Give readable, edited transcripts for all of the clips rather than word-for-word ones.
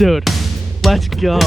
Dude, let's go.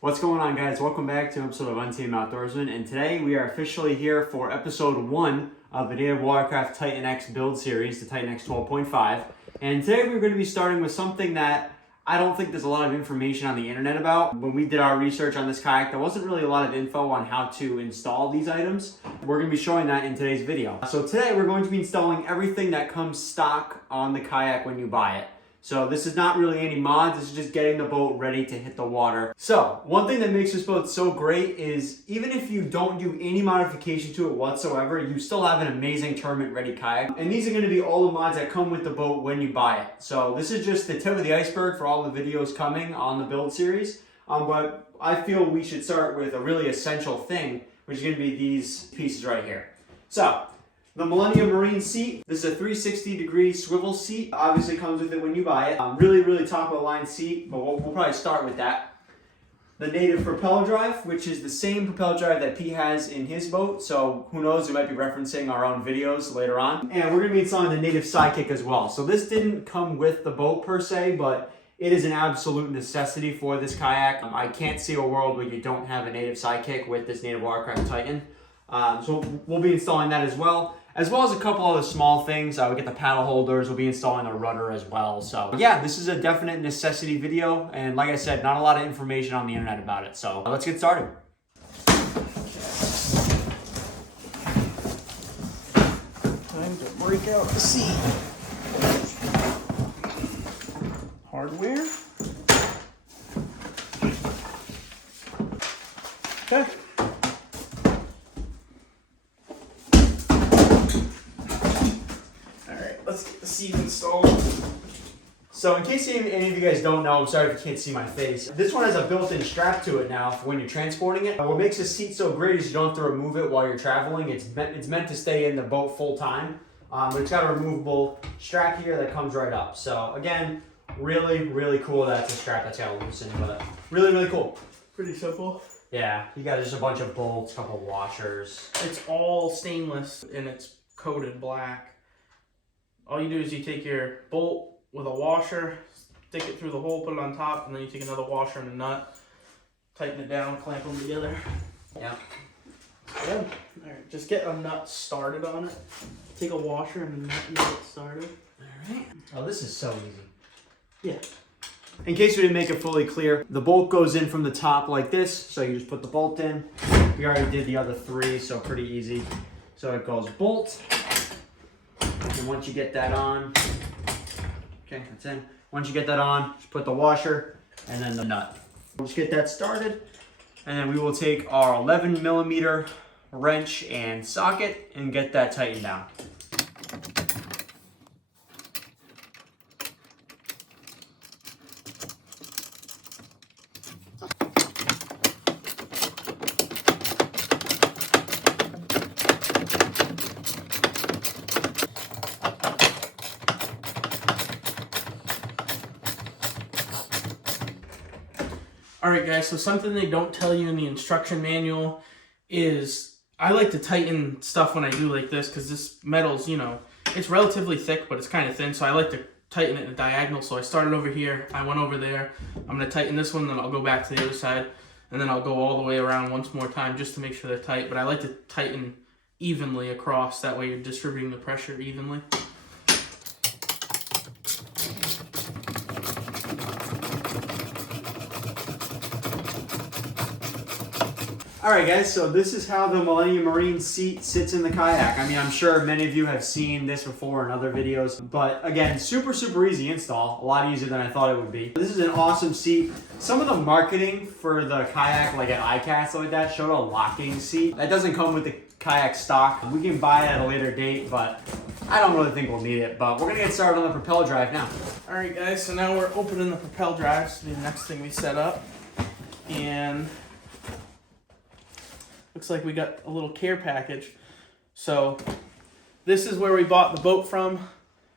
What's going on, guys? Welcome back to an episode of Untamed Outdoorsmen, and today we are officially here for episode 1 of the Native Watercraft Titan X build series, the Titan X 12.5. And today we're going to be starting with something that I don't think there's a lot of information on the internet about. When we did our research on this kayak, there wasn't really a lot of info on how to install these items. We're going to be showing that in today's video. So today we're going to be installing everything that comes stock on the kayak when you buy it. So this is not really any mods, this is just getting the boat ready to hit the water. So one thing that makes this boat so great is even if you don't do any modification to it whatsoever, you still have an amazing tournament ready kayak. And these are going to be all the mods that come with the boat when you buy it. So this is just the tip of the iceberg for all the videos coming on the build series. But I feel we should start with a really essential thing, which is going to be these pieces right here. So the Millennium Marine seat. This is a 360-degree swivel seat. Obviously comes with it when you buy it. Really top of the line seat, but we'll probably start with that. The Native Propel drive, which is the same Propel drive that P has in his boat. So who knows, we might be referencing our own videos later on. And we're going to be installing the Native Sidekick as well. So this didn't come with the boat per se, but it is an absolute necessity for this kayak. I can't see a world where you don't have a Native Sidekick with this Native Watercraft Titan. So we'll be installing that as well as a couple other small things. We get the paddle holders, we'll be installing a rudder as well. So yeah, this is a definite necessity video, and like I said, not a lot of information on the internet about it. So let's get started. Time to break out the seat. Hardware. Okay. Let's get the seat installed. So in case any of you guys don't know, I'm sorry if you can't see my face. This one has a built-in strap to it now for when you're transporting it. What makes this seat so great is you don't have to remove it while you're traveling. It's meant to stay in the boat full time. But it's got a removable strap here that comes right up. So again, really cool that it's a strap that's got a loosen, but really cool. Pretty simple. Yeah, you got just a bunch of bolts, a couple of washers. It's all stainless and it's coated black. All you do is you take your bolt with a washer, stick it through the hole, put it on top, and then you take another washer and a nut, tighten it down, clamp them together. Yeah. Good. Alright, just get a nut started on it. Take a washer and a nut and get it started. Alright. Oh, this is so easy. Yeah. In case we didn't make it fully clear, the bolt goes in from the top like this, so you just put the bolt in. We already did the other 3, so pretty easy. So it goes bolt. And once you get that on, okay, that's in. Once you get that on, just put the washer and then the nut. Let's get that started. And then we will take our 11mm wrench and socket and get that tightened down. Alright guys, so something they don't tell you in the instruction manual is I like to tighten stuff when I do like this because this metal's, you know, it's relatively thick but it's kind of thin, so I like to tighten it in a diagonal. So I started over here, I went over there, I'm going to tighten this one, then I'll go back to the other side, and then I'll go all the way around once more time just to make sure they're tight. But I like to tighten evenly across, that way you're distributing the pressure evenly. Alright guys, so this is how the Millennium Marine seat sits in the kayak. I mean, I'm sure many of you have seen this before in other videos, but again, super easy install, a lot easier than I thought it would be. This is an awesome seat. Some of the marketing for the kayak, like at iCast like that, showed a locking seat. That doesn't come with the kayak stock. We can buy it at a later date, but I don't really think we'll need it. But we're gonna get started on the Propel drive now. Alright guys, so now we're opening the Propel drive, so the next thing we set up. And looks looks like we got a little care package. So this is where we bought the boat from.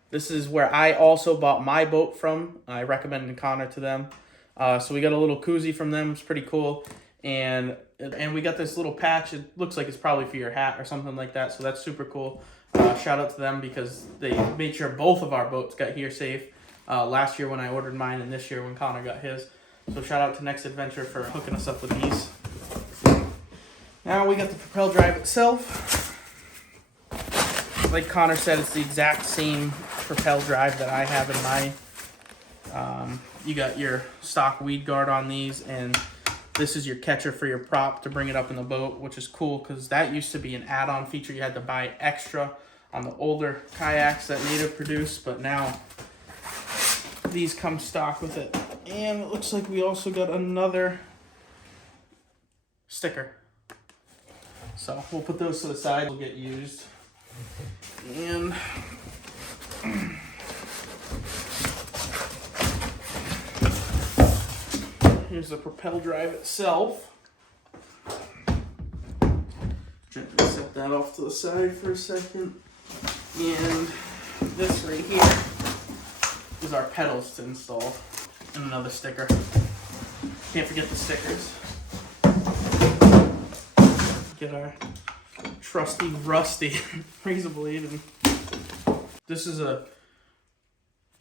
This is where I also bought my boat from. I recommended Connor to them. So we got a little koozie from them. It's pretty cool. And we got this little patch. It looks like it's probably for your hat or something like that. So that's super cool. Shout out to them because they made sure both of our boats got here safe. Last year when I ordered mine and this year when Connor got his. So shout out to Next Adventure for hooking us up with these. Now we got the Propel drive itself. Like Connor said, it's the exact same Propel drive that I have in mine. You got your stock weed guard on these, and this is your catcher for your prop to bring it up in the boat, which is cool because that used to be an add-on feature. You had to buy extra on the older kayaks that Native produced, but now these come stock with it. And it looks like we also got another sticker. So we'll put those to the side. We'll get used. And here's the Propel drive itself. Gently set that off to the side for a second. And this right here is our pedals to install. And another sticker. Can't forget the stickers. Get our trusty, rusty razor blade. And this is a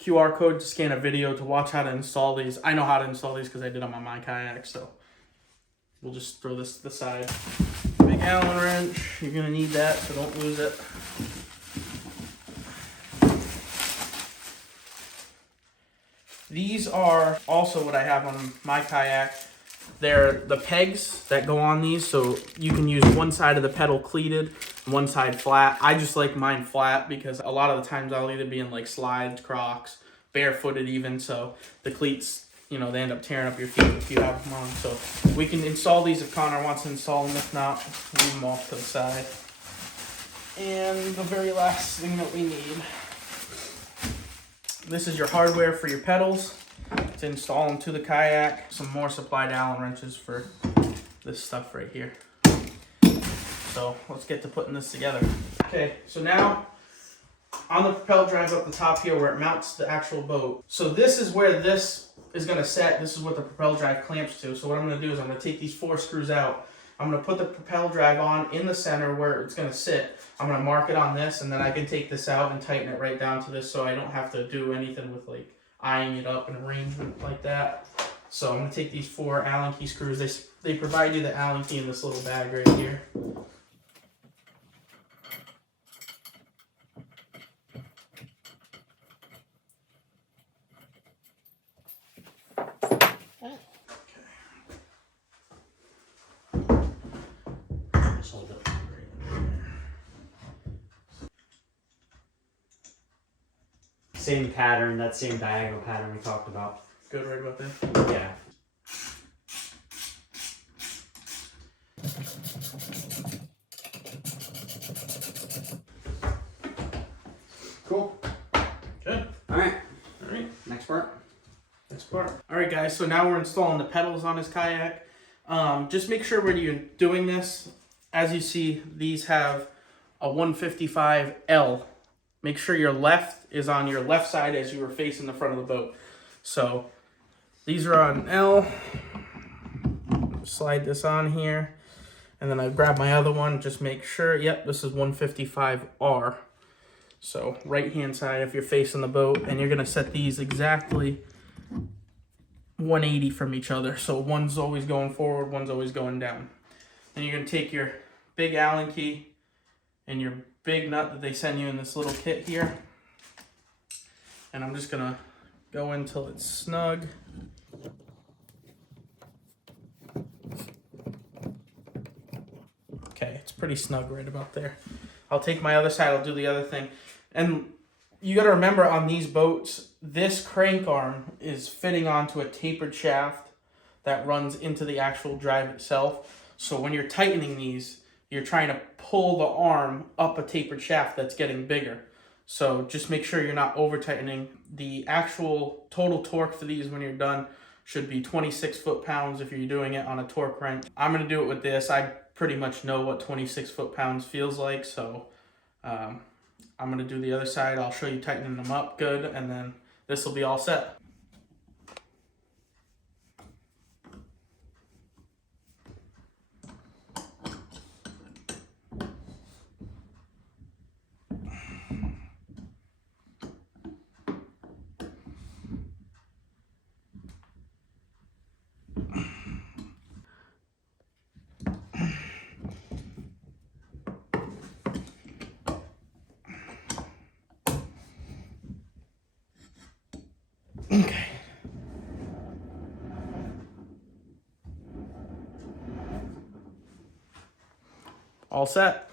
QR code to scan a video to watch how to install these. I know how to install these because I did them on my kayak, so we'll just throw this to the side. Big Allen wrench, you're gonna need that, so don't lose it. These are also what I have on my kayak. They're the pegs that go on these, so you can use one side of the pedal cleated, one side flat. I just like mine flat because a lot of the times I'll either be in like slides, Crocs, barefooted even, so the cleats, you know, they end up tearing up your feet if you have them on. So we can install these if Connor wants to install them. If not, leave them off to the side. And the very last thing that we need. This is your hardware for your pedals to install them to the kayak. Some more supplied Allen wrenches for this stuff right here. So let's get to putting this together. Okay, so now on the Propel drive up the top here where it mounts the actual boat. So this is where this is gonna set. This is what the Propel drive clamps to. So what I'm gonna do is I'm gonna take these 4 screws out. I'm gonna put the Propel drive on in the center where it's gonna sit. I'm gonna mark it on this, and then I can take this out and tighten it right down to this so I don't have to do anything with like eyeing it up and arrangement like that. So I'm gonna take these 4 Allen key screws. They provide you the Allen key in this little bag right here. Same pattern, that same diagonal pattern we talked about. Good right about there? Yeah. Cool. Good. Alright. Alright. Next part. Next part. Alright guys, so now we're installing the pedals on his kayak. Just make sure when you're doing this, as you see, these have a 155L. Make sure your left is on your left side as you were facing the front of the boat. So these are on L. Slide this on here. And then I grab my other one, just make sure, yep, this is 155R. So right hand side if you're facing the boat, and you're gonna set these exactly 180 from each other. So one's always going forward, one's always going down. And you're gonna take your big Allen key and your big nut that they send you in this little kit here. And I'm just gonna go until it's snug. Okay, it's pretty snug right about there. I'll take my other side, I'll do the other thing. And you gotta remember on these boats, this crank arm is fitting onto a tapered shaft that runs into the actual drive itself. So when you're tightening these, you're trying to pull the arm up a tapered shaft that's getting bigger. So just make sure you're not over tightening. The actual total torque for these when you're done should be 26 foot-pounds if you're doing it on a torque wrench. I'm gonna do it with this. I pretty much know what 26 foot-pounds feels like. So I'm going to do the other side. I'll show you tightening them up good, and then this will be all set. Okay. All set.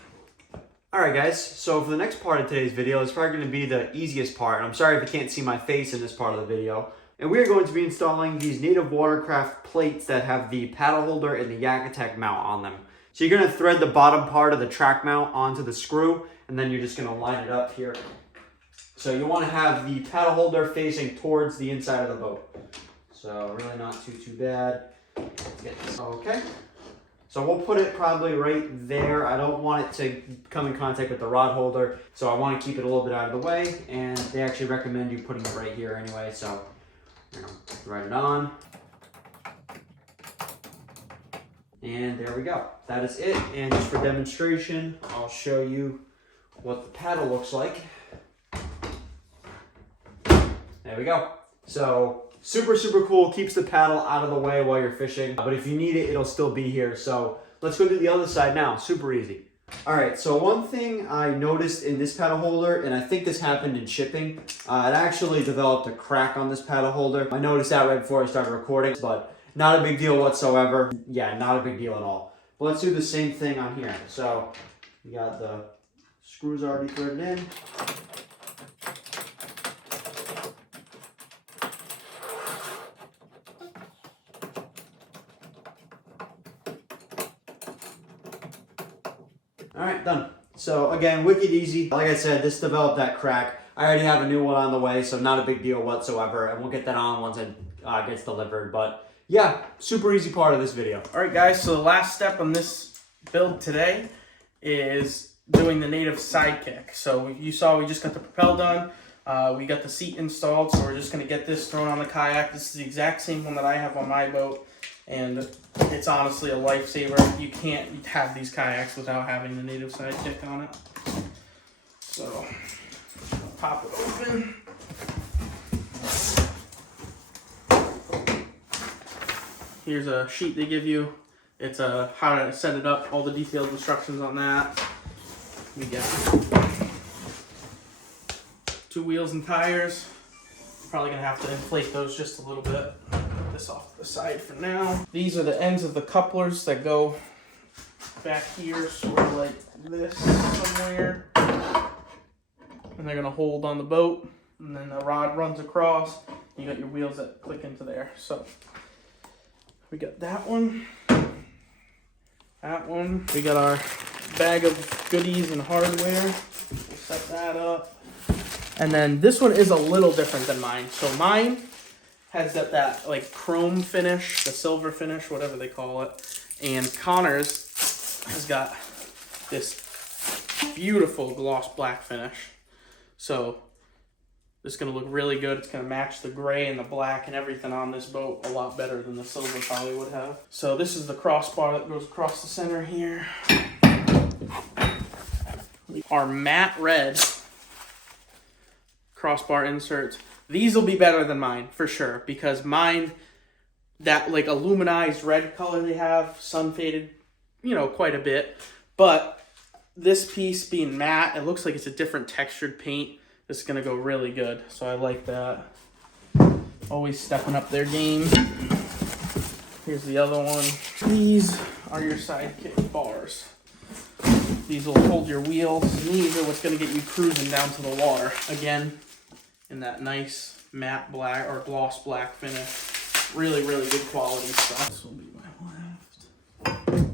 Alright guys, so for the next part of today's video, it's probably going to be the easiest part. I'm sorry if you can't see my face in this part of the video. And we are going to be installing these native Watercraft plates that have the paddle holder and the Yak Attack mount on them. So you're going to thread the bottom part of the track mount onto the screw, and then you're just going to line it up here. So you want to have the paddle holder facing towards the inside of the boat. So really not too bad. Let's get this okay. So we'll put it probably right there. I don't want it to come in contact with the rod holder, so I want to keep it a little bit out of the way, and they actually recommend you putting it right here anyway, so you know, thread it on. And there we go. That is it. And just for demonstration, I'll show you what the paddle looks like. There we go. So super cool, keeps the paddle out of the way while you're fishing, but if you need it, it'll still be here. So let's go to the other side now, super easy. All right, so one thing I noticed in this paddle holder, and I think this happened in shipping, it actually developed a crack on this paddle holder. I noticed that right before I started recording, but not a big deal whatsoever. Yeah, not a big deal at all. But let's do the same thing on here. So we got the screws already threaded in. All right, done. So again, wicked easy. Like I said, this developed that crack. I already have a new one on the way, so not a big deal whatsoever. And we'll get that on once it gets delivered. But yeah, super easy part of this video. All right, guys, so the last step on this build today is doing the native Sidekick. So you saw we just got the Propel done. We got the seat installed, so we're just going to get this thrown on the kayak. This is the exact same one that I have on my boat. And it's honestly a lifesaver. You can't have these kayaks without having the native Sidekick on it. So, pop it open. Here's a sheet they give you. It's how to set it up, all the detailed instructions on that. We got 2 wheels and tires. Probably gonna have to inflate those just a little bit. Put this off to the side for now. These are the ends of the couplers that go back here, sort of like this somewhere. And they're gonna hold on the boat, and then the rod runs across. You got your wheels that click into there. So we got that one. That one. We got our bag of goodies and hardware. We'll set that up. And then this one is a little different than mine. So mine has that like chrome finish, the silver finish, whatever they call it. And Connor's has got this beautiful gloss black finish. So this is going to look really good. It's going to match the gray and the black and everything on this boat a lot better than the silver probably would have. So this is the crossbar that goes across the center here. Our matte red crossbar inserts. These will be better than mine for sure, because mine, that like aluminized red color they have, sun faded, you know, quite a bit. But this piece being matte, it looks like it's a different textured paint. This is gonna go really good. So I like that. Always stepping up their game. Here's the other one. These are your Sidekick bars. These will hold your wheels. These are what's gonna get you cruising down to the water. Again, in that nice matte black or gloss black finish. Really good quality stuff. This will be my left.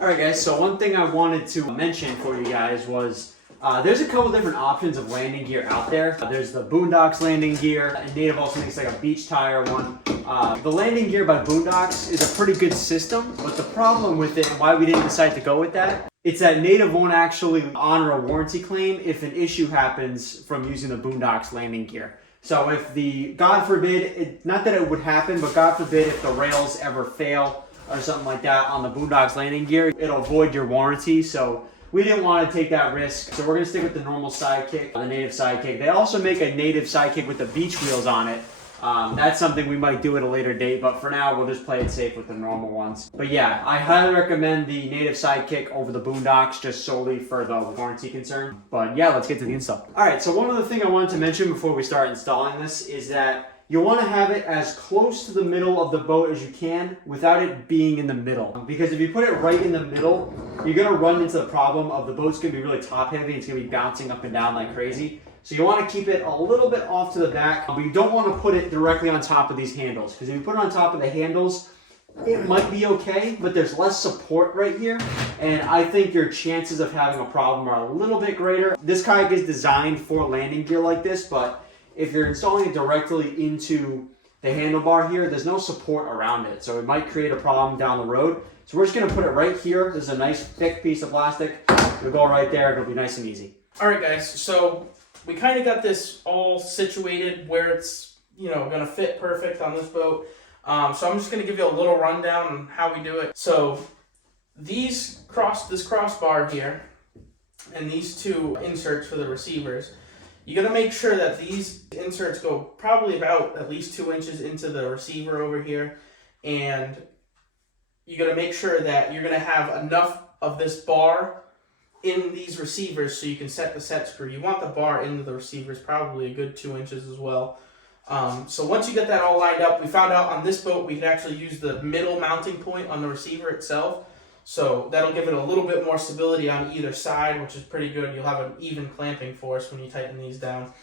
Alright guys, so one thing I wanted to mention for you guys was there's a couple different options of landing gear out there. There's the Boondocks landing gear, and Native also makes like a beach tire one. The landing gear by Boondocks is a pretty good system, but the problem with it and why we didn't decide to go with that, it's that Native won't actually honor a warranty claim if an issue happens from using the Boondocks landing gear. So if God forbid, not that it would happen, but God forbid if the rails ever fail or something like that on the Boondocks landing gear, it'll void your warranty. So we didn't want to take that risk. So we're going to stick with the normal Sidekick, the Native Sidekick. They also make a Native Sidekick with the beach wheels on it. That's something we might do at a later date, but for now we'll just play it safe with the normal ones. But yeah, I highly recommend the Native Sidekick over the Boondocks just solely for the warranty concern. But yeah, let's get to the install. Alright, so one other thing I wanted to mention before we start installing this is that you want to have it as close to the middle of the boat as you can without it being in the middle. Because if you put it right in the middle, you're going to run into the problem of the boat's going to be really top heavy and it's going to be bouncing up and down like crazy. So you want to keep it a little bit off to the back, but you don't want to put it directly on top of these handles. Because if you put it on top of the handles, it might be okay, but there's less support right here. And I think your chances of having a problem are a little bit greater. This kayak is designed for landing gear like this, but if you're installing it directly into the handlebar here, there's no support around it. So it might create a problem down the road. So we're just going to put it right here. This is a nice thick piece of plastic. It'll go right there. It'll be nice and easy. All right, guys. So we kind of got this all situated where it's, going to fit perfect on this boat. So I'm just going to give you a little rundown on how we do it. So this crossbar here and these two inserts for the receivers, you got to make sure that these inserts go probably about at least 2 inches into the receiver over here. And you got to make sure that you're going to have enough of this bar in these receivers so you can set the set screw. You want the bar into the receivers probably a good 2 inches as well. So once you get that all lined up, we found out on this boat we could actually use the middle mounting point on the receiver itself. So that'll give it a little bit more stability on either side, which is pretty good. You'll have an even clamping force when you tighten these down.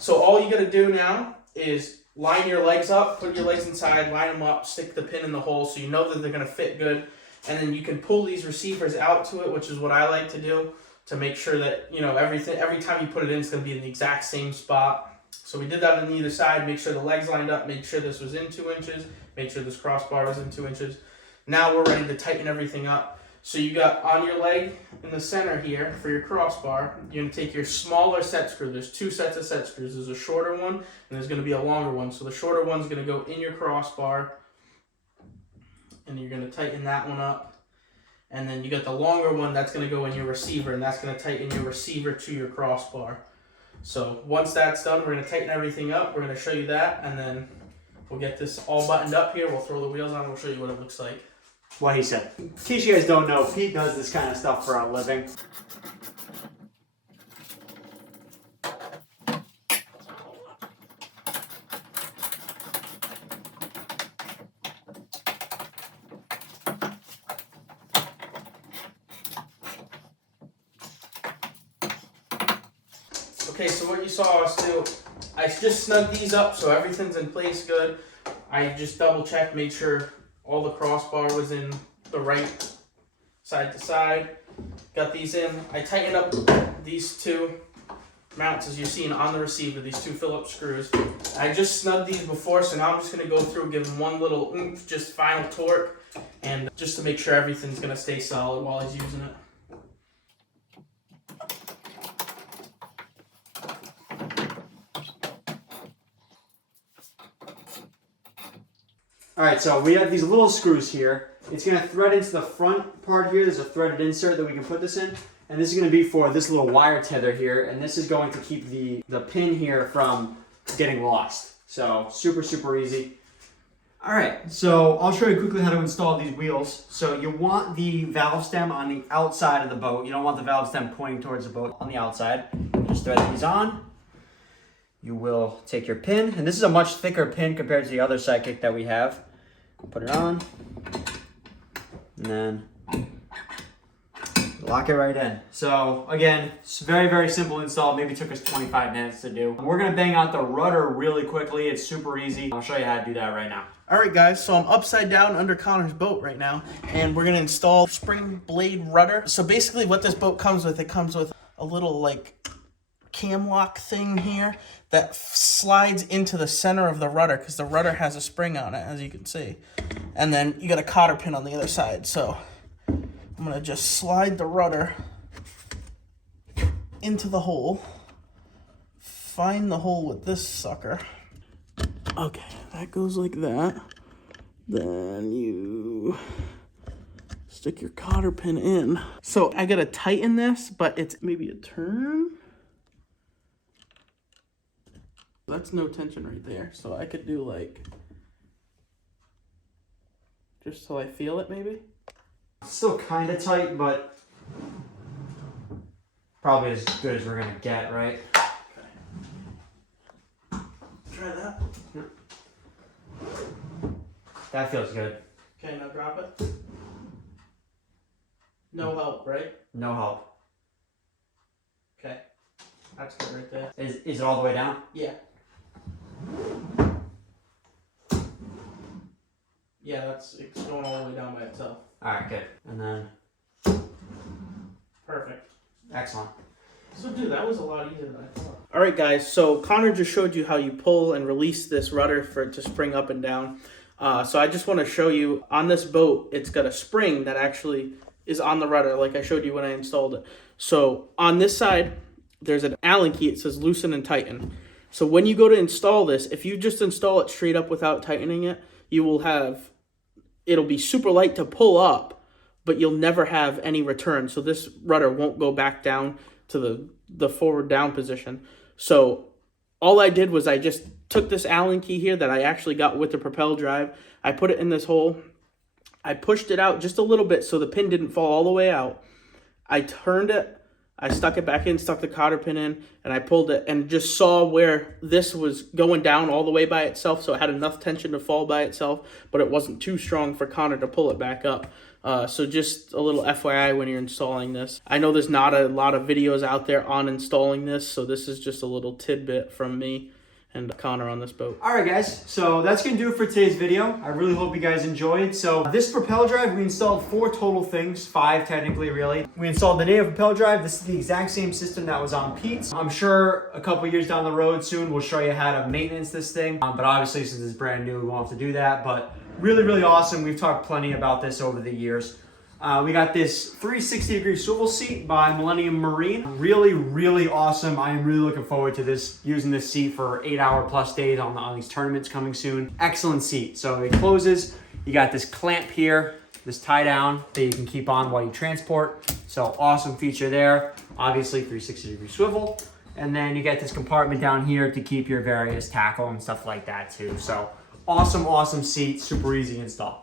So all you got to do now is line your legs up, put your legs inside, line them up, stick the pin in the hole so you know that they're going to fit good. And then you can pull these receivers out to it, which is what I like to do to make sure that, every time you put it in, it's going to be in the exact same spot. So we did that on either side, make sure the legs lined up, make sure this was in 2 inches, make sure this crossbar was in 2 inches. Now we're ready to tighten everything up. So you got on your leg in the center here for your crossbar, you're going to take your smaller set screw. There's 2 sets of set screws. There's a shorter one and there's going to be a longer one. So the shorter one's going to go in your crossbar and you're going to tighten that one up. And then you got the longer one that's going to go in your receiver and that's going to tighten your receiver to your crossbar. So once that's done, we're going to tighten everything up. We're going to show you that and then we'll get this all buttoned up here. We'll throw the wheels on and we'll show you what it looks like. What he said. In case you guys don't know, Pete does this kind of stuff for a living. Okay, so what you saw us do, I just snugged these up so everything's in place good. I just double checked, made sure all the crossbar was in the right side to side. Got these in. I tightened up these 2 mounts as you're seeing on the receiver, these 2 Phillips screws. I just snugged these before, so now I'm just going to go through and give them one little oomph, just final torque, and just to make sure everything's going to stay solid while he's using it. Alright, so we have these little screws here. It's going to thread into the front part here. There's a threaded insert that we can put this in. And this is going to be for this little wire tether here. And this is going to keep the pin here from getting lost. So super, super easy. Alright, so I'll show you quickly how to install these wheels. So you want the valve stem on the outside of the boat. You don't want the valve stem pointing towards the boat on the outside. Just thread these on. You will take your pin, and this is a much thicker pin compared to the other Sidekick that we have. Put it on, and then lock it right in. So again, it's very, very simple install. Maybe took us 25 minutes to do. We're gonna bang out the rudder really quickly. It's super easy. I'll show you how to do that right now. All right, guys, so I'm upside down under Connor's boat right now, and we're gonna install SpringBlade rudder. So basically what this boat comes with, it comes with a little cam lock thing here that slides into the center of the rudder, because the rudder has a spring on it, as you can see. And then you got a cotter pin on the other side. So I'm gonna just slide the rudder into the hole. Find the hole with this sucker. Okay, that goes like that. Then you stick your cotter pin in. So I gotta tighten this, but it's maybe a turn. That's no tension right there. So I could do like, just till I feel it maybe. Still kind of tight, but probably as good as we're gonna get, right? Okay. Try that. Yep. That feels good. Okay, now drop it. No help, right? No help. Okay. That's good right there. Is it all the way down? Yeah. Yeah, it's going all the way down by itself. Alright, good. And then... Perfect. Excellent. So dude, that was a lot easier than I thought. Alright guys, so Connor just showed you how you pull and release this rudder for it to spring up and down. So I just want to show you, on this boat, it's got a spring that actually is on the rudder, like I showed you when I installed it. So on this side, there's an Allen key. It says loosen and tighten. So when you go to install this, if you just install it straight up without tightening it, you will have, it'll be super light to pull up, but you'll never have any return. So this rudder won't go back down to the forward down position. So all I did was I just took this Allen key here that I actually got with the Propel drive. I put it in this hole. I pushed it out just a little bit so the pin didn't fall all the way out. I turned it, I stuck it back in, stuck the cotter pin in, and I pulled it and just saw where this was going down all the way by itself, so it had enough tension to fall by itself, but it wasn't too strong for Connor to pull it back up. So just a little FYI when you're installing this. I know there's not a lot of videos out there on installing this, so this is just a little tidbit from me and Connor on this boat. Alright guys, so that's going to do it for today's video. I really hope you guys enjoyed. So this Propel drive, we installed 4 total things, 5 technically really. We installed the native Propel drive. This is the exact same system that was on Pete's. I'm sure a couple years down the road soon we'll show you how to maintenance this thing. But obviously since it's brand new we won't have to do that. But really, really awesome. We've talked plenty about this over the years. We got this 360-degree swivel seat by Millennium Marine. Really, really awesome. I am really looking forward to this, using this seat for 8-hour+ days on these tournaments coming soon. Excellent seat. So it closes. You got this clamp here, this tie down that you can keep on while you transport. So awesome feature there. Obviously 360-degree swivel. And then you get this compartment down here to keep your various tackle and stuff like that too. So awesome, awesome seat. Super easy to install.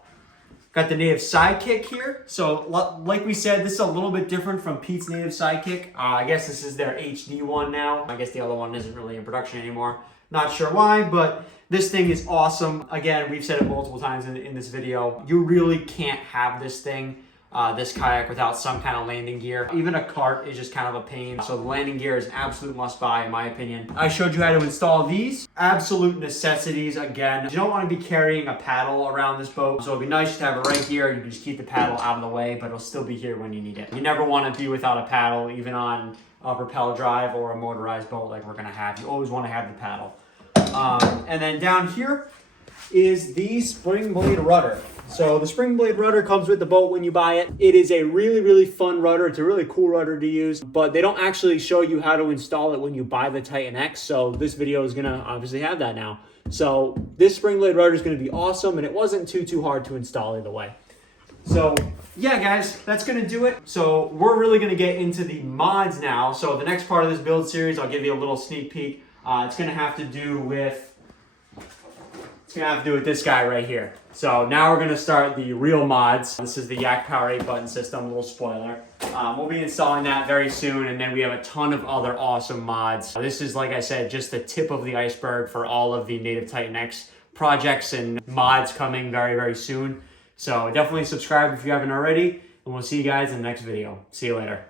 Got the native Sidekick here. So like we said, this is a little bit different from Pete's native Sidekick. I guess this is their HD one now. I guess the other one isn't really in production anymore. Not sure why, but this thing is awesome. Again, we've said it multiple times in this video. You really can't have this thing, this kayak, without some kind of landing gear. Even a cart is just kind of a pain. So the landing gear is an absolute must-buy in my opinion. I showed you how to install these. Absolute necessities again. You don't want to be carrying a paddle around this boat. So it'd be nice to have it right here. You can just keep the paddle out of the way, but it'll still be here when you need it. You never want to be without a paddle, even on a Propel drive or a motorized boat like we're gonna have. You always want to have the paddle. And then down here is the SpringBlade rudder. So the SpringBlade rudder comes with the boat when you buy it. It is a really, really fun rudder. It's a really cool rudder to use, but they don't actually show you how to install it when you buy the Titan X. So this video is gonna obviously have that now. So this SpringBlade rudder is gonna be awesome, and it wasn't too hard to install either way. So yeah, guys, that's gonna do it. So we're really gonna get into the mods now. So the next part of this build series, I'll give you a little sneak peek. It's gonna have to do with this guy right here. So now we're gonna start the real mods. This is the Yak Power 8 button system, a little spoiler. We'll be installing that very soon, and then we have a ton of other awesome mods. This is, like I said, just the tip of the iceberg for all of the native Titan X projects and mods coming very, very soon. So definitely subscribe if you haven't already, and we'll see you guys in the next video. See you later.